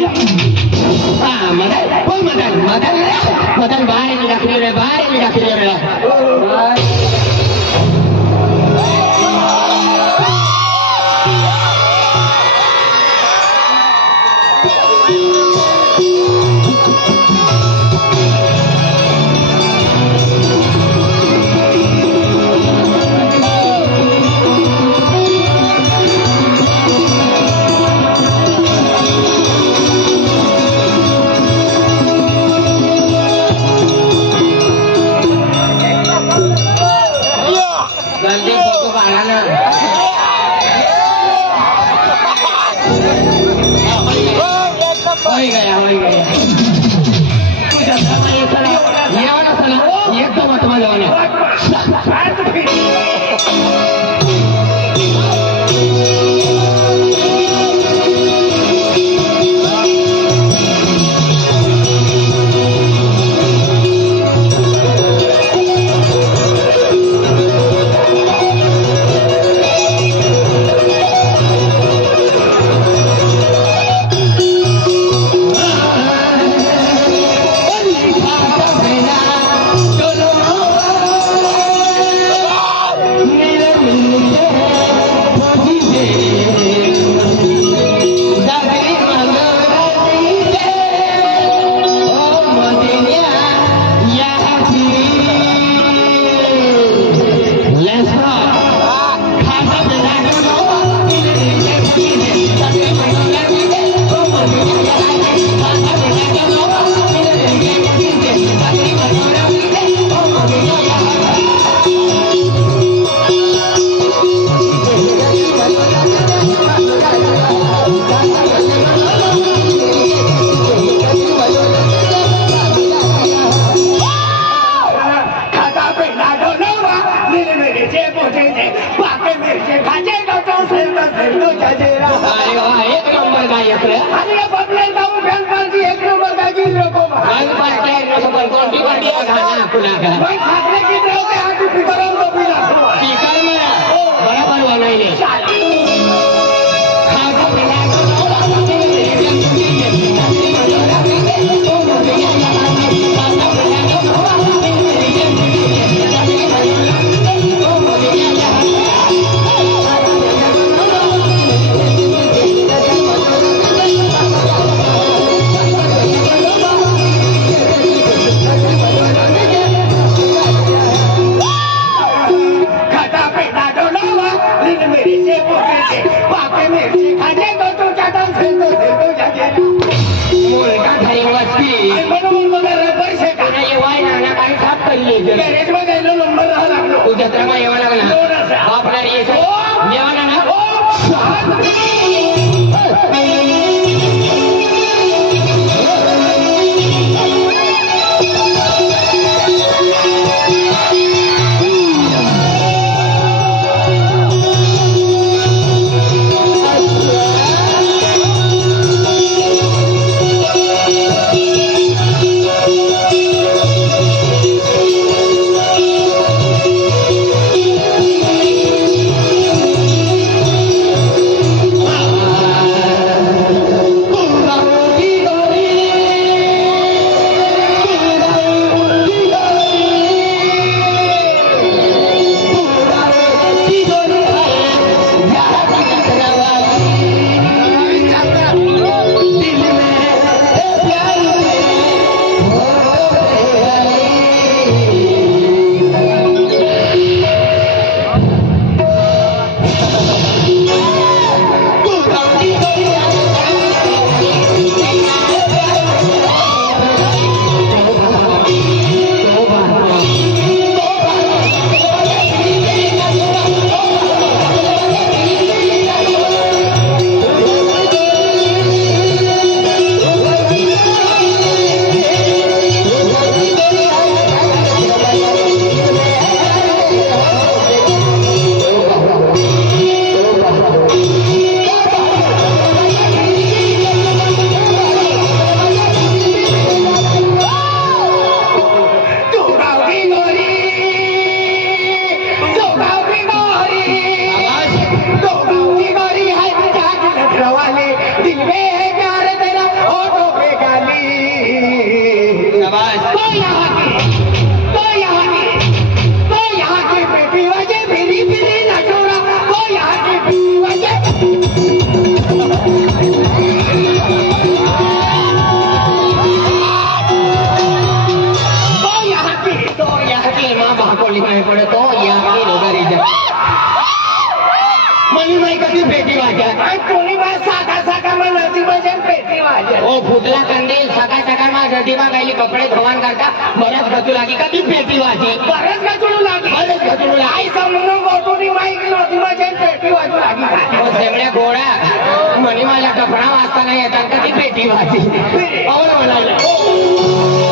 Yeah. ว่างั้นเลยไม่ไงไม่ไงคุณจะทำอะไรกันเนี่ยวันนั้นเนี่ยต้องมาทำอะไรเนี่ย गर्दी मागायली कपडे धोवान करता बरंच घसू लागी का ती पेटी वाची बरंच घसू लागी. बरंच घसू लागी. आई पेटी लागी. सगळ्या गोळ्या. कपडा वाचताना येतात का ती पेटी वाची म्हणाले.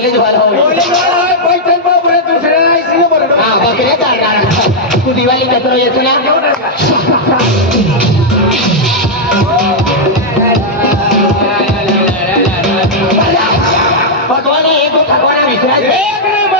आपको जो ये कॉलेज वाला हो बोले वाला है पैसे बोले दूसरे इसलिए बोल रहा हा बकऱ्या चालणार तू दिवाळी जत्रा येतो ना ભગવાને એક ભગવાના વિશ્વાસ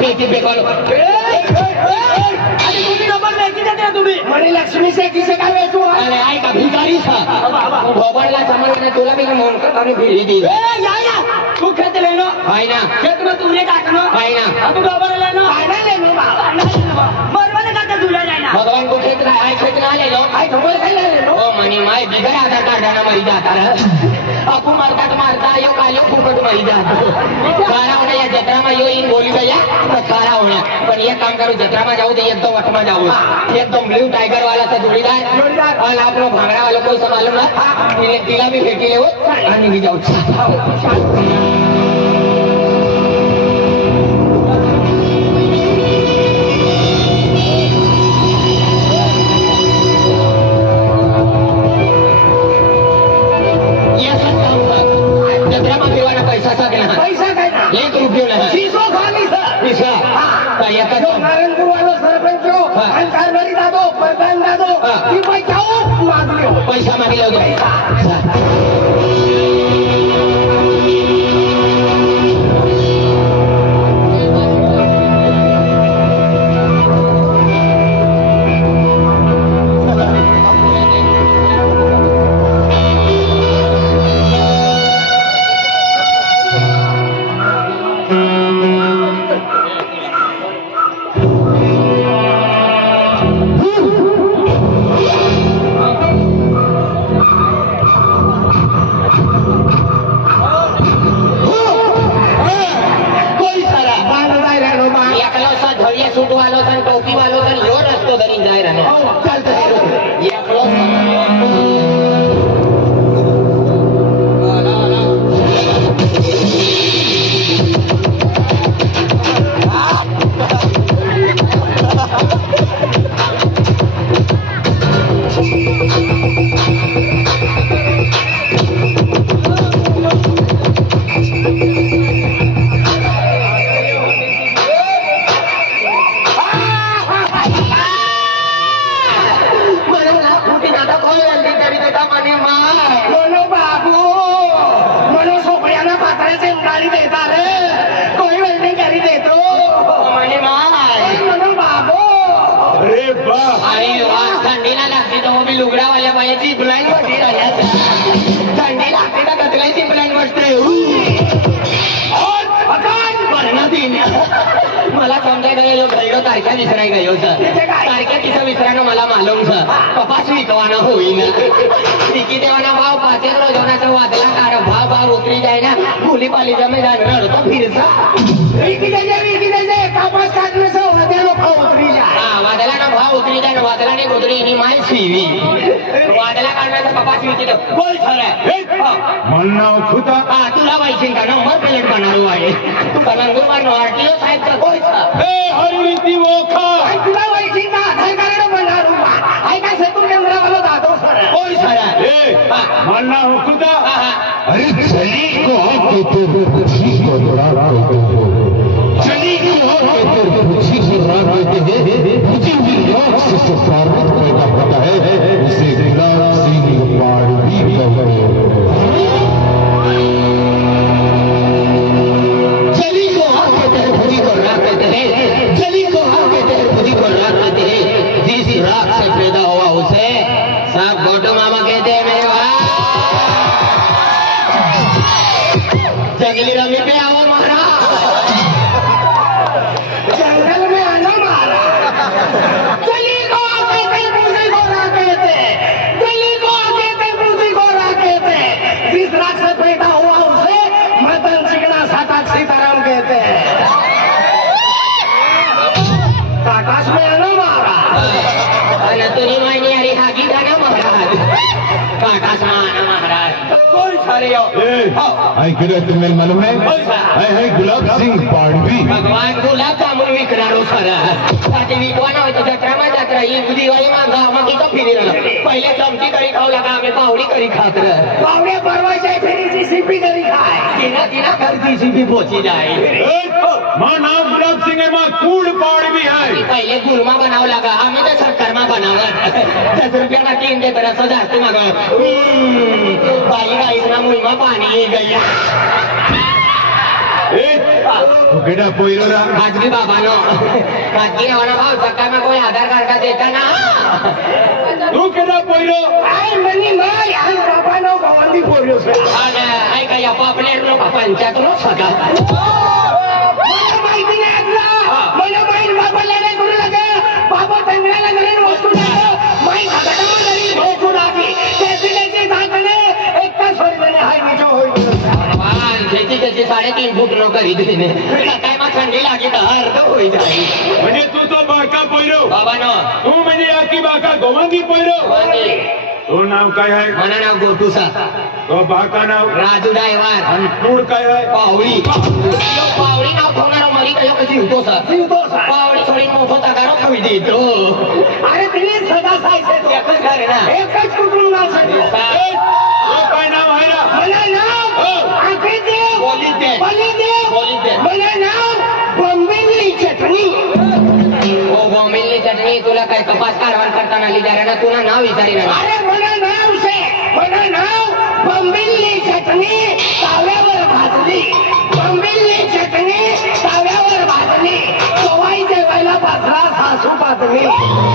पेटी पेकॉल म्हणे लक्ष्मी से किसे काय वेचू अरे आई का भिकारी था ढोबरला समजणे तुला मी म्हणून का आणि भिडी दी तू खेत लेनो आहे ना खेत में तुमने टाकनो आहे ना तू डोबर लेनो आना लेनो मरवाने का तुला जायना भगवान को खेत रहा है खेत ना ले लो आई ठोकर खायला लेनो ओ मनी माय बिगर आधार कार्डाना मरी जाता अपू બાપુ મારતા મારતા આવ્યો કાલ્યો ફૂકટ મરી જાય કારા ઓને જતરામાં યો ઈન બોલી ગયા કારા ઓને પણ એ કામ કરું જતરામાં જાવું તો એકદમ વટમાં જાવું એકદમ બ્લુ ટાઈગર વાળા સે જોડીદાર અને આપણો ભાંગડા વાળો કોઈ સમાલુમ ના એટલે તિલા બી ફેંકી લેવો અને નીકળી જાવ જબરામાં પીવાના પૈસા છે કે ના. પૈસા કઈ ના. એક રૂપિયો ના શીશો ખાલી છે. પૈસા હા. એક જ નારણપુર વાળો સરપંચ અને કારવારી દાદો પ્રધાન દાદો એ પૈસા માંગી લ્યો પૈસા માંગી લ્યો પૈસા. કોઈ ટીકી દેવાના ભાવ પાસેરો જોના તો વાદલા કારો ભાવ ભાવ ઉતરી જાય ને ભૂલી પાલી જમે જાન રડ તો ફિરસા ટીકી દે જે ટીકી દે જે કાપા સાત મે સો વાદલો ભાવ ઉતરી જાય. હા વાદલાનો ભાવ ઉતરી જાય ને વાદલાની ગુદરી એની માય સીવી વાદલા કારણે તો પપ્પા સીવી તો બોલ છરે મન્ના ખુતા હા તુલા ભાઈ સિંહ કા નંબર પ્લેટ બનાવો આય તું કલંગુરમાં નો આરટીઓ સાહેબ કા કોઈ છે એ હરી નીતિ ઓખા. તુલા ભાઈ સિંહ કા આધાર કાર્ડ ऐका सर तुमच्या मुलावाला जातो सर कोण सर मानना हुकुदा अरे सही हो, को कौन खा रहे हो आई गिरो तुम्हें मालूम है आई है गुलाब सिंह पाडवी भगवान गुलाब का मुंगी करारो सारा साथी भी कोना होय तो जत्रा में जत्रा ये बुद्धि वाली मां गांव में की तो फिरी रहा पहले चमकी करी खाओ लगा हमें पावड़ी करी खात रहे पावड़े परवा जाए फिर इसी सीपी करी खाए धीरे धीरे कर दी सीपी पहुंची जाए मां नाम गुलाब सिंह है मां कूड़ पाडवी है पहले गुलमा बनाओ लगा हमें तो सरकार में દસ રૂપિયા ના કેમ બે બધા સદા તમારો ભાઈ રાઈસ ના મૂળમાં પાણી ગયા ઘડા પોઈરો ના હાજરી બાબા નો હાજરી વાળા માં કોઈ આધાર પંચાયત નો સગા મને માઈ દિને વસ્તુ મેં સાડે તીન ફૂટ નો કરી દીધી ને કાયમાં ઠંડી લાગી તો હાર તો હોય જાય. મને તું તો બાકા પોયરો. બાબાનો. હું મને આખી બાકા ગોવાંગી પોયરો. તું નામ કઈ હે? મને નામ ગોટુસા તો બાકા નામ? રાજુ ડાયવાર અને તું કઈ હે? પાવડી. પાવડી ના ભોંગારો મરી ગયો પછી ઉતો સા. ઉતો સા. પાવડી છોડી મોટો તગારો ખાવી દીધો અરે ત્રીસ સદા સાઈ છે તો. એક જ ઘરે ના. એક જ કુટુંબ ના છે એ કોઈ નામ હે ના મને નામ चटणी तुला काय कपास कारवान करताना लिहिणार ना तुला नाव विचारी अरे मला नाव से मला नाव बंबिल्ली चटणी ताव्यावर भाजली बंबिल्ली चटणी ताव्यावर भाजली सोवाई देवायला पाथरा सासू पाथरी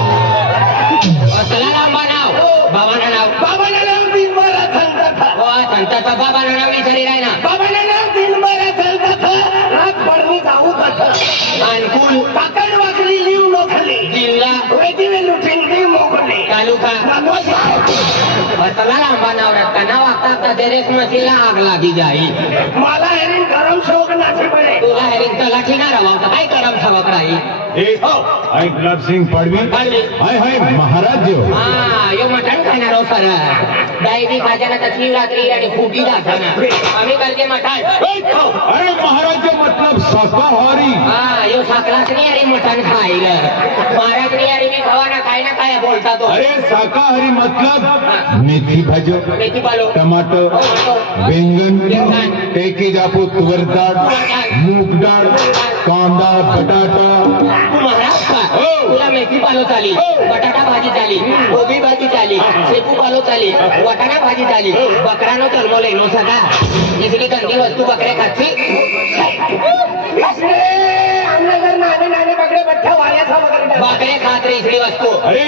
થતા બાબાના નામની કરી રહ્યા બાબાના નામ દિલ મારા થલ થતા રાત પડવું ગાવું થતા આનકુલ પાકડ વાકરી લીવ નો ખલી જિલ્લા. વેતી વેલું ઠીંગી મોકલી. તાલુકા. રામો સાહેબ તમારા અંબાના રસ્તા ના માં છેલ્લા આગ લાગી જાય. માલા એની ગરમ છો. ગ્લવસિંહ પડવી મતલબ શાકાહારી મતલબ મેથી ભાજો મેથી ટમાટર બેંગન ટેકી જાપો તુવર દાળ मूग डाळ कांदा बटाटा. हो. मेथी पालो झाली हो. बटाटा भाजी झाली गोबी भाजी झाली शेपू पालो झाली वटाणा भाजी झाली हो. बकरानो चलवलंय नो सदा इसली गंदी वस्तू बकऱ्या તમે બધા વાળ્યા છો વગર બાકરે ખાતરી છે વસ્તુ. અરે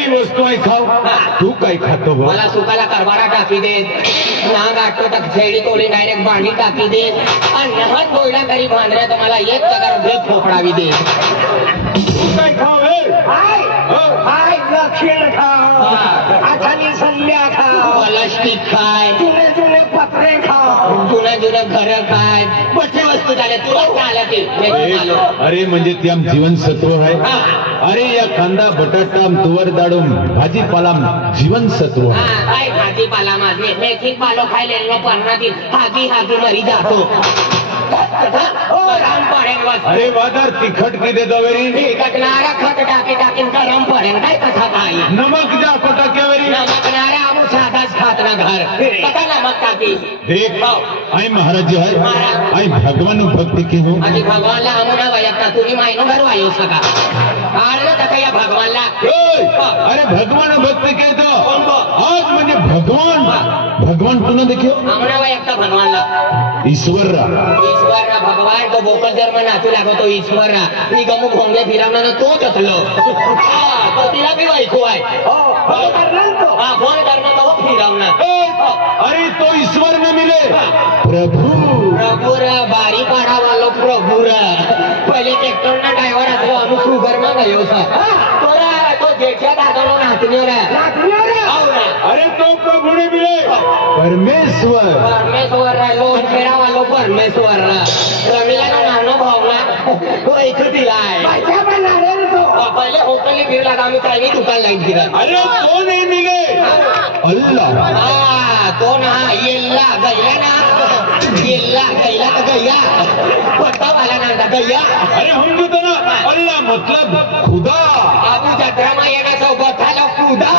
ખાય. તું खाओ प्लास्टिक खाय जुने जुने पत्रे खाओ जुनं जुनं घर खाय बठे वस्तू झाल्या तुला चालत ते मेथी पालो. अरे म्हणजे ती आम जीवनसत्व आहे हा. अरे या कांदा बटाटा तुवर डाळूम भाजीपाला जीवनसत्व हा काय भाजीपाला माझे मेथी पालो खायले पन्ना दिन हागी हागी मरी जातो हो राम पडेल वस्तू अरे बाजार तिखट किती दवेरी कटणारा खत टाकी टाकीन गरम पडेल काय कथा काय नमक जा पटाक्यावरी नमकणारा आमू ઘર. પતાના મક્કા કી દેખ પાઓ અહીં મહારાજ જો અહીં ભગવાનનું ભક્તિ કેવું આજે ભગવાન લા હમુના વાયકતા સકા અરે ભગવાન ભક્તિ કે તો આજ મને ભગવાન ભગવાન તો ન દેખ્યો? હમણાં ભાઈ એકતા ભગવાન લા ઈશ્વર રા ઈશ્વર રા ભગવાન તો બોકલ ધર્મ નાચું લાગો તો ઈશ્વર રા ઈ ગમુ ભોંગે ફિરામના તો ચતલો હા તો તિલા બી વાઈ ખોય હા. ભગવાન ધર્મ તો ફિરામના અરે તો ઈશ્વર ને મિલે. પ્રભુ પ્રભુર બારી પાડા વાળો પ્રભુર. પહેલે ટ્રેક્ટર ના ડ્રાઈવર હતો અમુક સુગરમાં ગયો છે. તોરા તો જેઠિયા દાદાનો નાતન્યો રે. નાતન્યો રે? અરે તો પ્રભુને મિલે. પરમેશ્વર. પરમેશ્વર રા લો ફેરા વાળો પરમેશ્વર રા. રમીલા નો નાનો ભાવના. કોઈ કૃતિ લાય પાછા પર લાડે તો. પહેલે હોટલની ભીડ લગાવી તારી દુકાન લાગી દીધા અરે તો નહીં મિલે. અલ્લાહ. હા તો ના યલ્લા ગયલા ના. केला कैला का गैया पट्टा वाला नांदा गैया अरे हम भी तो ना अल्लाह मतलब खुदा आबू जात्रा माया ना सौ बथा लो खुदा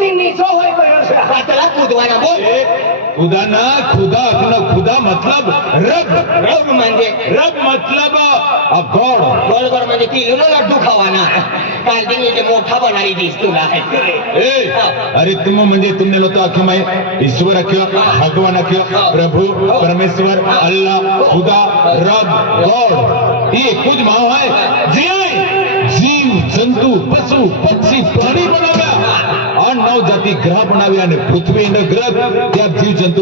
સુધી નીચો હોય કર્યો છે ખુદા ના ખુદા ખુદા મતલબ રબ. રબ માંજે રબ મતલબ અ ગોડ ગોડ ગોડ માંજે કિલોનો લડ્ડુ ખાવાના. કાલ દિન જે મોઠા બનાવી દીસ તુલા એ અરે તુમ માંજે તુમને લો તો આંખે માં ઈશ્વર રાખ્યો ભગવાન રાખ્યો પ્રભુ પરમેશ્વર અલ્લાહ ખુદા રબ ગોડ એ ખુદમાં હોય. જીવ જંતુ પશુ પક્ષી પ્રાણી બનાવે. આ નવ જાતિ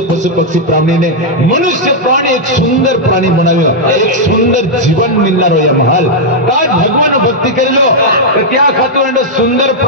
પશુ, પક્ષી, પ્રાણીને મનુષ્ય પ્રાણી, એક સુંદર પ્રાણી બનાવ્યો. એક સુંદર જીવન મિલનારો એ મહાલ. ભગવાન ભક્તિ કરી લો. ત્યાં ખાતું એને સુંદર